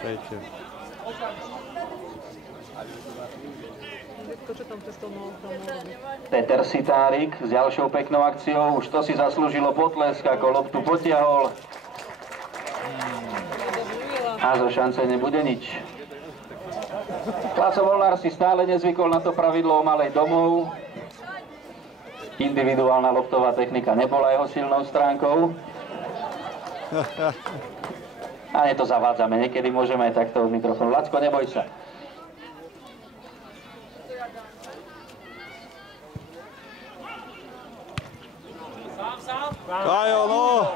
Peťo. Peter Sitárik s ďalšou peknou akciou, už to si zaslúžilo potlesk, ako loptu potiahol. A zo šance nebude nič. Láco Molnár si stále nezvykol na to pravidlo o malej domov. Individuálna loptová technika nebola jeho silnou stránkou. A nie to zavádzame, niekedy môžeme aj takto od mikrofónu. Lacko, neboj sa. Kajo, no!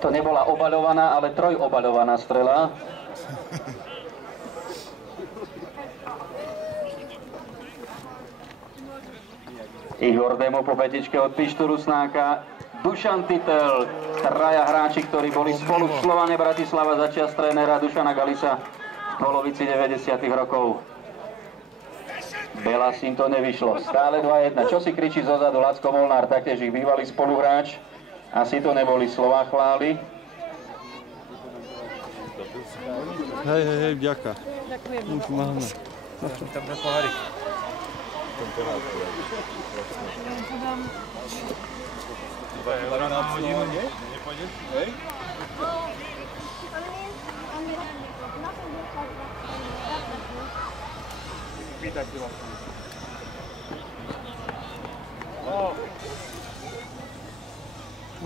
To nebola obaľovaná, ale trojobaľovaná strela. Igor Demo po petičke od Pištu Rusnáka. Dušan Titel, traja hráči, ktorí boli spolu v Slovane Bratislava za čas trénera Dušana Galisa v polovici 90. rokov. Belasin to nevyšlo. Stále 2-1. Čo si kričí zozadu Lacko Molnár, taktiež ich bývalý spoluhráč. Asi to neboli slová chvály. Hej, vďaka. Ďakujem. Máme. Tam na pohárik.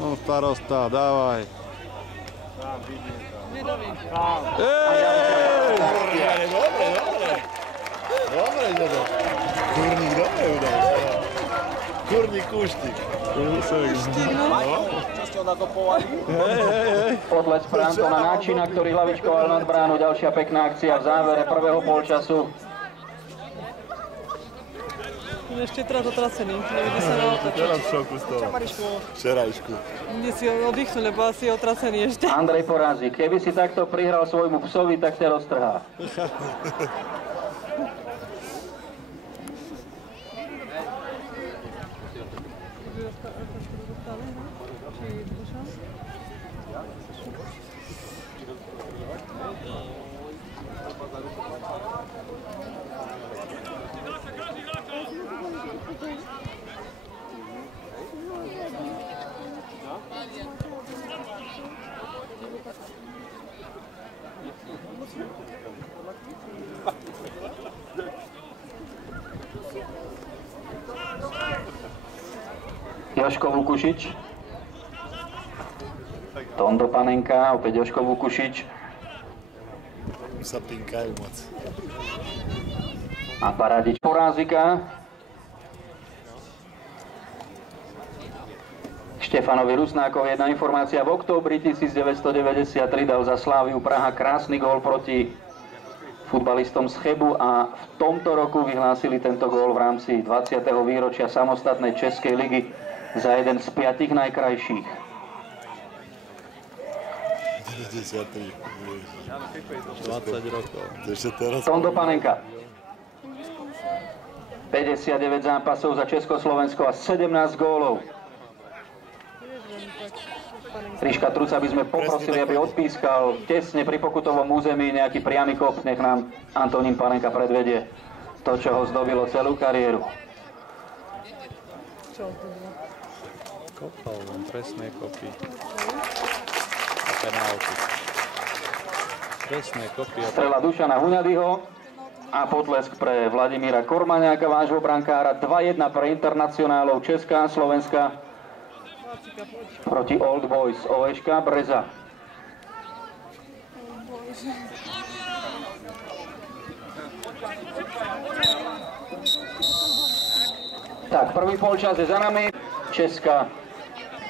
No starosta, dávaj. Nedoviem. Dobre, Dodo. Kurník dobre udal. Kurník Kuštík. Potles pre Antona Náčina, ktorý hlavičkoval nad bránu. Ďalšia pekná akcia v závere prvého polčasu. Ešte teraz otracený, nevidí sa na otočiť. Teraz v šoku z toho. Včerajšku. Kde si oddychnul, lebo asi je otracený ešte. Andrej Porázik, keby si takto prihral svojmu psovi, tak ťa roztrhá. Joško Vukušič. Tondo Panenka, opäť Joško Vukušič. Sa pinkajú moc. A Paradič Porázika. Štefanovi Rusnákovi jedna informácia. V októbri 1993 dal za Sláviu Praha krásny gól proti futbalistom z Chebu a v tomto roku vyhlásili tento gól v rámci 20. výročia samostatnej Českej ligy za jeden z 5 najkrajších. 93. 20 rokov. Tondo Panenka. 59 zápasov za Československo a 17 gólov. Ríška Truca by sme poprosili, aby odpískal tesne pri pokutovom území nejaký priamy kop. Nech nám Antonín Panenka predvedie to, čo ho zdobilo celú kariéru. Kopal, len trestné kopy. A penálty. Trestné kopy. Strela Dušana Huňadyho a potlesk pre Vladimíra Kormaňáka, vášho brankára. 2-1 pre internacionálov Česká a Slovenska proti Old Boys OŠK Breza. Tak, prvý polčas je za nami. Česká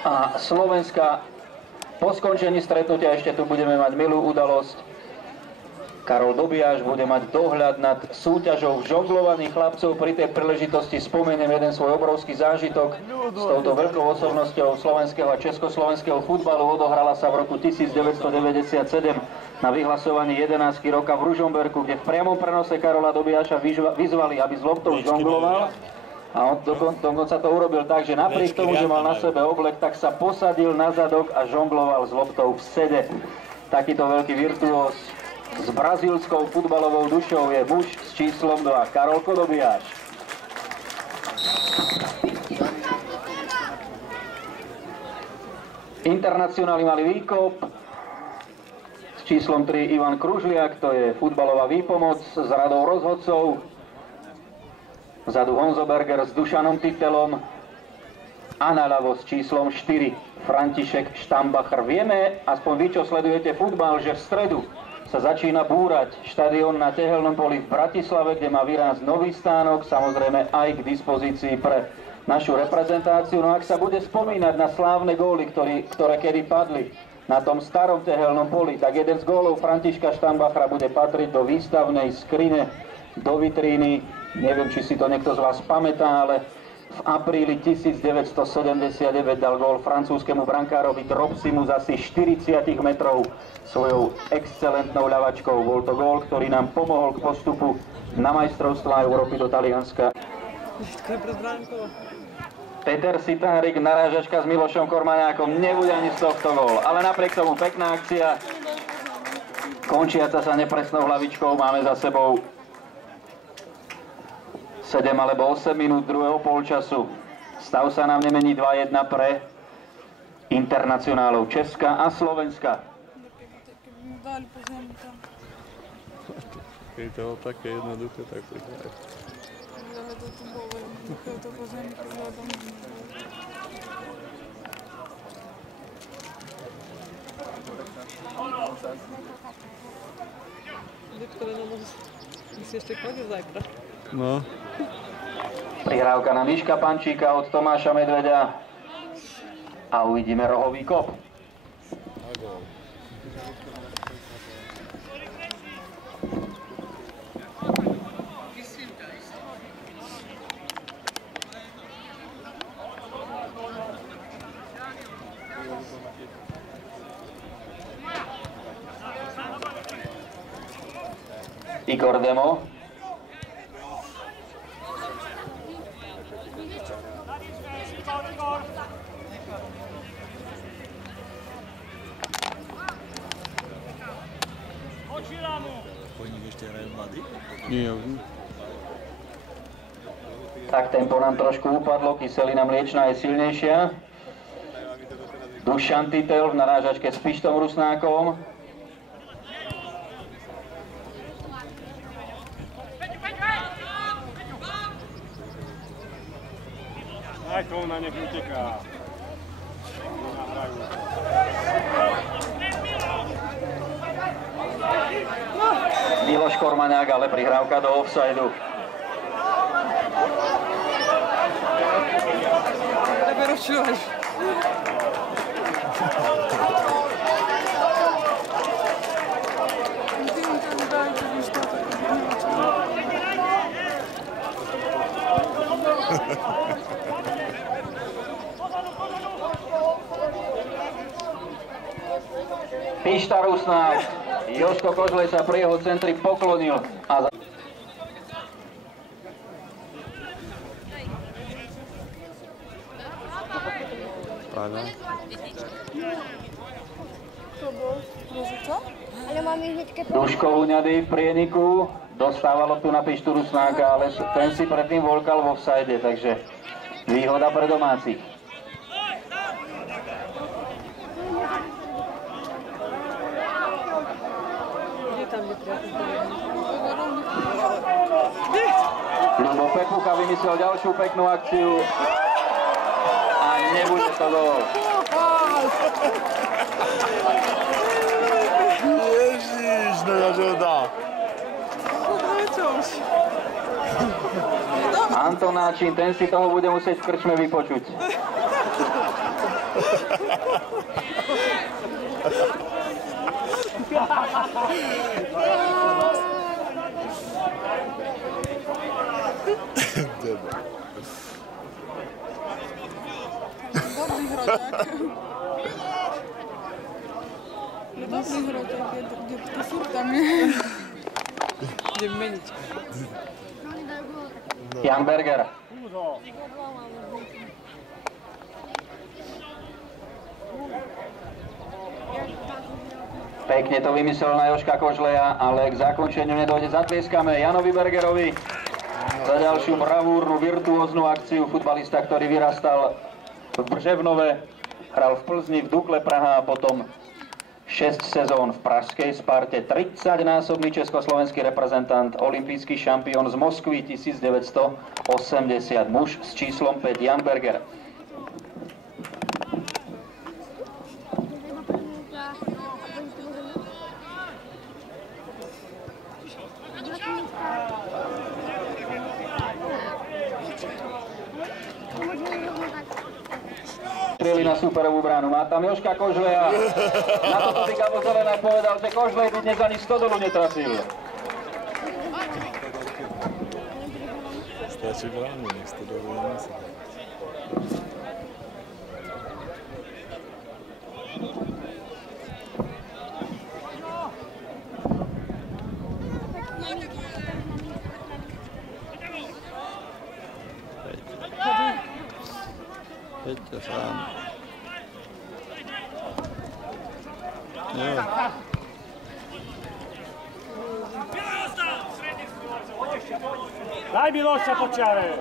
a Slovenska. Po skončení stretnutia ešte tu budeme mať milú udalosť. Karol Dobiaš bude mať dohľad nad súťažou žonglovaných chlapcov. Pri tej príležitosti spomeniem jeden svoj obrovský zážitok s touto veľkou osobnosťou slovenského a československého futbalu. Odohrala sa v roku 1997 v na vyhlasovaní 11 roka v Ružomberku, kde v priamom prenose Karola Dobiaša vyzvali, aby s loptou žongloval. A on dokonca to urobil tak, že napriek tomu, že mal na sebe oblek, tak sa posadil na zadok a žongloval s loptou v sede. Takýto veľký virtuós s brazílskou futbalovou dušou je muž s číslom 2, Karolko Dobiaš. Internacionáli mali výkop s číslom 3 Ivan Kružliak, to je futbalová výpomoc s radou rozhodcov. Vzadu Honzoberger s Dušanom Titelom a naľavo s číslom 4 František Štambacher. Vieme, aspoň vy, čo sledujete futbal, že v stredu sa začína búrať štadión na Tehelnom poli v Bratislave, kde má výraz nový stánok, samozrejme aj k dispozícii pre našu reprezentáciu. No ak sa bude spomínať na slávne góly, ktoré kedy padli na tom starom Tehelnom poli, tak jeden z gólov Františka Štambachera bude patriť do výstavnej skrine, do vitríny. Neviem, či si to niekto z vás pamätá, ale v apríli 1979 dal gól francúzskému brankárovi Dropsimu z asi 40 metrov svojou excelentnou ľavačkou. Bol to gól, ktorý nám pomohol k postupu na majstrovstvá Európy do Talianska. Peter Sitárik, narážačka s Milošom Kormaňákom, nebude ani z tohto gól, ale napriek tomu pekná akcia. Končiaca sa nepresnou hlavičkou, máme za sebou 7 alebo 8 minút druhého polčasu. Stav sa nám nemení 2-1 pre internacionálov Česka a Slovenska. Keď to bolo také jednoduché, tak to je. Si ešte chodil zajtra. No. Prihrávka na Miška Pančíka od Tomáša Medveďa a uvidíme rohový kop. Igor Demo. Nie. Tak tempo nám trošku upadlo, kyselina mliečna je silnejšia. Dušan Titel v narážačke s Pištom Rusnákom. Aj to na nech uteká. Miloš Kormaňák, ale prihrávka do offsideu. Tebe rozčúvaš. Pišta Rusnák, Jožko Kožlej sa pri jeho centri poklonil a Pána. Duško Huňady v prieniku, dostávalo tu na Pištu Rusnáka, ale ten si predtým volkal vo offside, takže výhoda pre domácich. Ľubo Pepucha vymyslel ďalšiu peknú akciu a nebude to gól. Ježiš, no ja že ho dá. Antonáčin, ten si toho bude musieť v krčme vypočuť. Dobrý hroťák. Dobrý hroťák, je Idem meniť. Jan Berger. Pekne to vymyslel na Jožka Kožleja, ale k zakončeniu nedojde. Zatlieskame Janovi Bergerovi za ďalšiu bravúrnu, virtuóznu akciu. Futbalista, ktorý vyrastal v Břevnove, hral v Plzni, v Dukle Praha a potom 6 sezón v pražskej Sparte. 30-násobný československý reprezentant, olympijský šampión z Moskvy 1980. Muž s číslom 5 Jan Berger. Strieľi na superovú bránu. Má tam Jožka Kožleja. Na toto by Gabo Zelenák povedal, že Kožlej by dnes ani 100 dolu netrafil. Stačí bránu, nech 100 dolu nemusí. Peťa sám. Jo. Daj Miloša po čiare.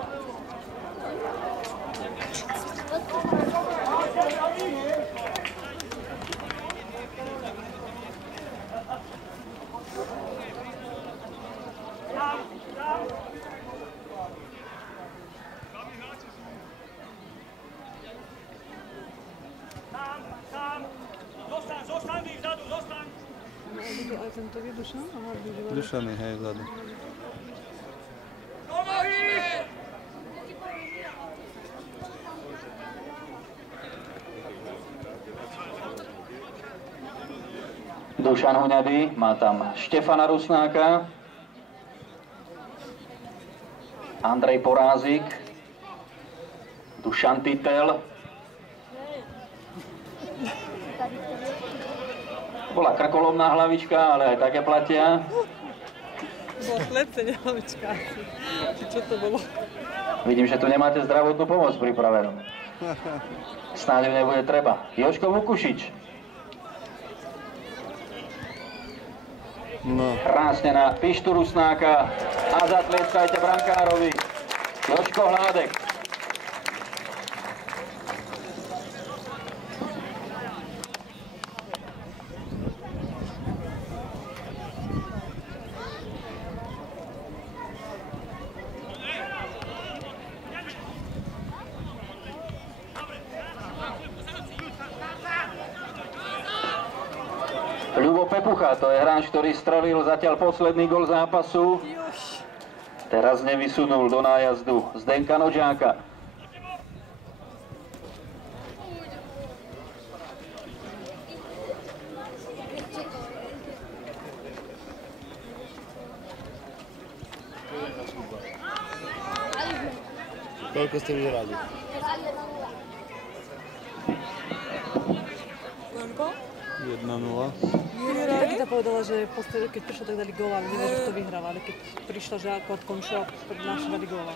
Zostaň vzadu, zostaň! Ale tento je Dušan? Dušan je, hej, vzadu. Dušan Huňady, má tam Štefana Rusnáka, Andrej Porázik, Dušan Titel. Bola krkolomná hlavička, ale aj také platia. Bola pleceň hlavička. Čo to bolo? Vidím, že tu nemáte zdravotnú pomoc pripravenú. Snáď ju nebude treba. Jožko Vukušič. No. Krásne na Pištu Rusnáka a zatlieskajte brankárovi Jožko Hládek. Ľubo Pepucha, to je hráč, ktorý strelil zatiaľ posledný gól zápasu. Teraz nevysunul do nájazdu Zdenka Nožáka. Koľko ste vyhrali? Koľko? 1-0. Nikita povedala, že keď prišlo, tak dali góla, ale neviem, že to vyhráva, ale keď prišlo, že ako odkončila, tak naši dali góla.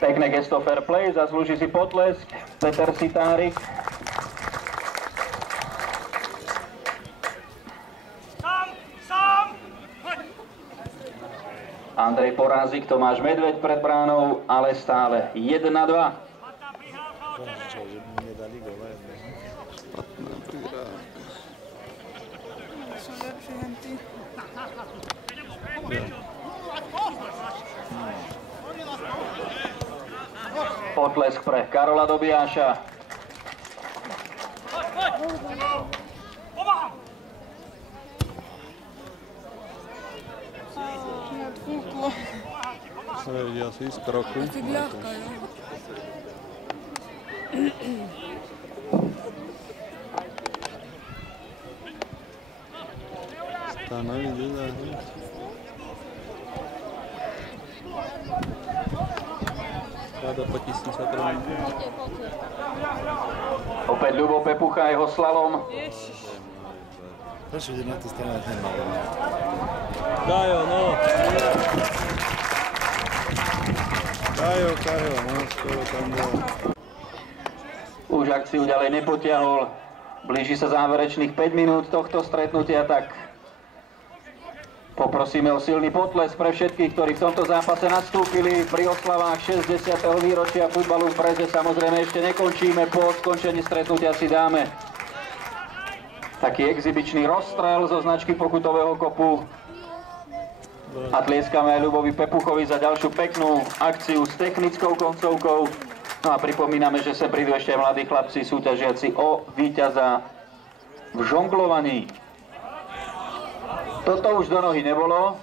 Pekné gesto fair play, zaslúži si potlesk Peter Sitárik. Andrej Porázik, Tomáš Medveď pred bránou, ale stále 1-2. Čo, jednu nedali gola, jednu. Špatná príhra. Sú lepšie henty. Potlesk pre Karola Dobijáša. To je asi z kroku. Stanovi ďalej. Rada potisne sa trochu. Opäť Ľubo Pepucha, jeho slalom. Ježiš. Prečo ide na tú stranu ten malý? Kajo, no. Kajo, no, skoro tam bol. Už akciu ďalej nepotiahol. Blíži sa záverečných 5 minút tohto stretnutia, tak poprosíme o silný potles pre všetkých, ktorí v tomto zápase nastúpili pri oslavách 60. výročia futbalu v Breze. Samozrejme ešte nekončíme, po skončení stretnutia si dáme taký exibičný rozstrel zo značky pokutového kopu a tlieskame aj Ľubovi Pepuchovi za ďalšiu peknú akciu s technickou koncovkou. No a pripomíname, že sa prídu ešte mladí chlapci súťažiaci o víťaza v žonglovaní. Toto už do nohy nebolo.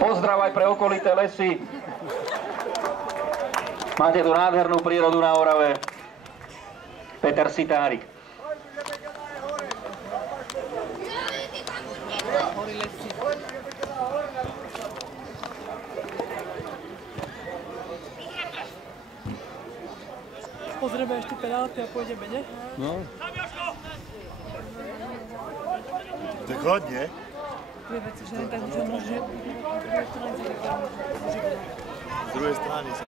Pozdrav aj pre okolité lesy. Máte tu nádhernú prírodu na Orave. Peter Sitárik. Pozrieme ešte penálty a pôjdeme, ne? No. Tak chod, nie? Dve veci, že tak že môže... Z druhej strany sa...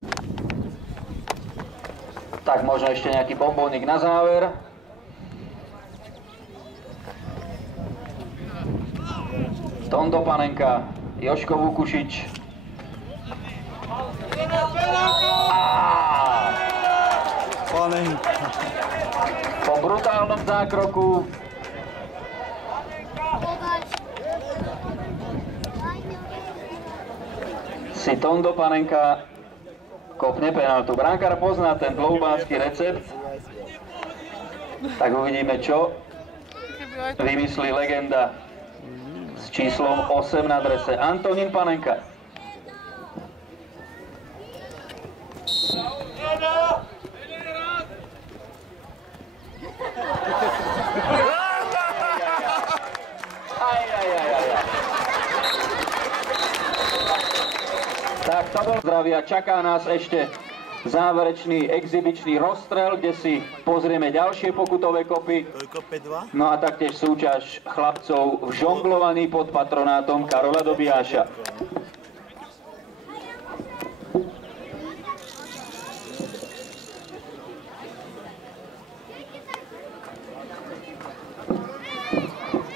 Tak možno ešte nejaký bombónik na záver. Tondo Panenka, Joško Vukušič. Panenka. Po brutálnom zákroku si Tondo Panenka kopne penáltu. Brankár pozná ten dloubánsky recept, tak uvidíme, čo vymyslí legenda s číslom 8 na drese. Antonín Panenka. Tak to bol zdravia. Čaká nás ešte záverečný exibičný rozstrel, kde si pozrieme ďalšie pokutové kopy. No a taktiež súťaž chlapcov v žonglovaní pod patronátom Karola Dobijáša.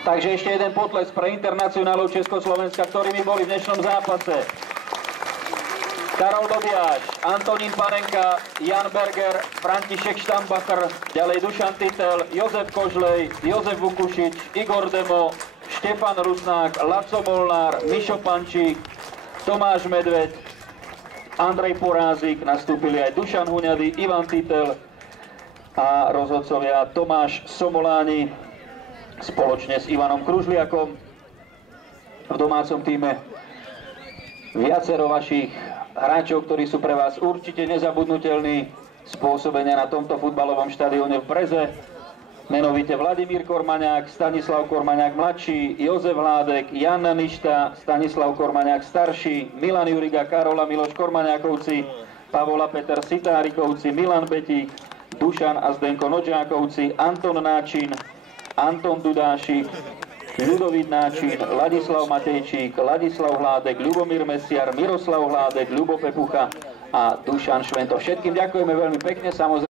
Takže ešte jeden potles pre internacionálov Československa, ktorými boli v dnešnom zápase. Karol Dobijáš, Antonín Panenka, Jan Berger, František Štambacher, ďalej Dušan Titel, Jozef Kožlej, Jozef Vukušič, Igor Demo, Štefan Rusnák, Laco Molnár, Mišo Pančík, Tomáš Medveď, Andrej Porázik, nastúpili aj Dušan Huňady, Ivan Titel a rozhodcovia Tomáš Somoláni spoločne s Ivanom Kružliakom. V domácom týme viacero vašich hráčov, ktorí sú pre vás určite nezabudnutelní z pôsobenia na tomto futbalovom štadióne v Breze. Menovite Vladimír Kormaňák, Stanislav Kormaňák mladší, Jozef Hládek, Jan Ništa, Stanislav Kormaňák starší, Milan Juriga, Karola Miloš Kormaňákovci, Pavola Peter Sitárikovci, Milan Betík, Dušan a Zdenko Nočákovci, Anton Náčin, Anton Dudášik, Ľudovít Náčin, Ladislav Matejčík, Ladislav Hládek, Ľubomír Mesiar, Miroslav Hládek, Ľubo Pepucha a Dušan Švento. Všetkým ďakujeme veľmi pekne, samozrejme.